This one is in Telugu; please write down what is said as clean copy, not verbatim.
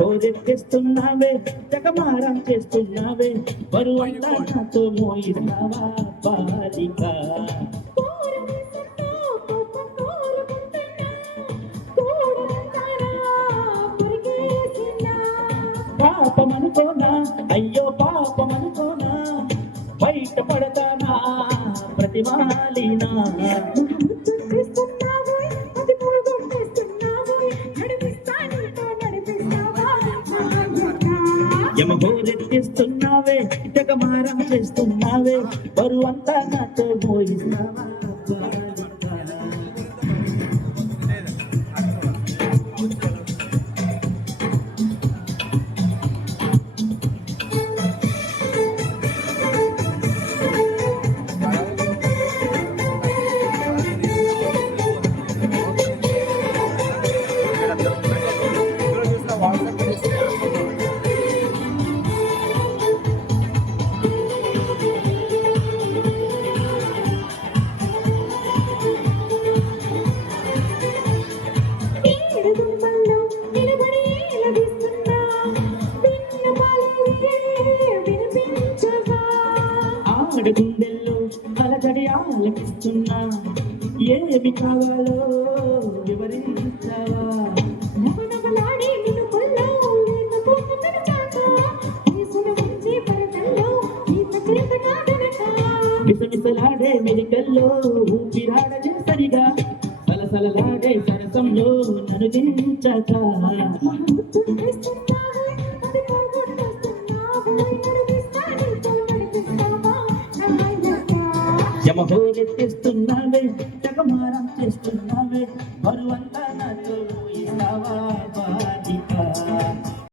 యమహోరెత్తిస్తున్నావే జగమారం చేస్తున్నావే బరువంతా నాతో మోయిస్తావా బాలిక పాపమనుకోనా అయ్యో పాపమనుకోనా బయట పడతానా ప్రతిమాలినా యమహోరెత్తిస్తున్నావే జగమారం చేస్తున్నావే బరువంతా నాతో మోయిస్తావా గుండెల్లో అలజడి ఆలకిస్తున్నా ఏమి కావాలో వివరించావా మిసమిసలాడే మెడికల్లో ఊపిరాడదే సరిగా సలసలలాడే సరసంలో నన్ను దించక యమహోరెత్తిస్తున్నావే జగమారం చేస్తున్నావే బరువంతా నాతో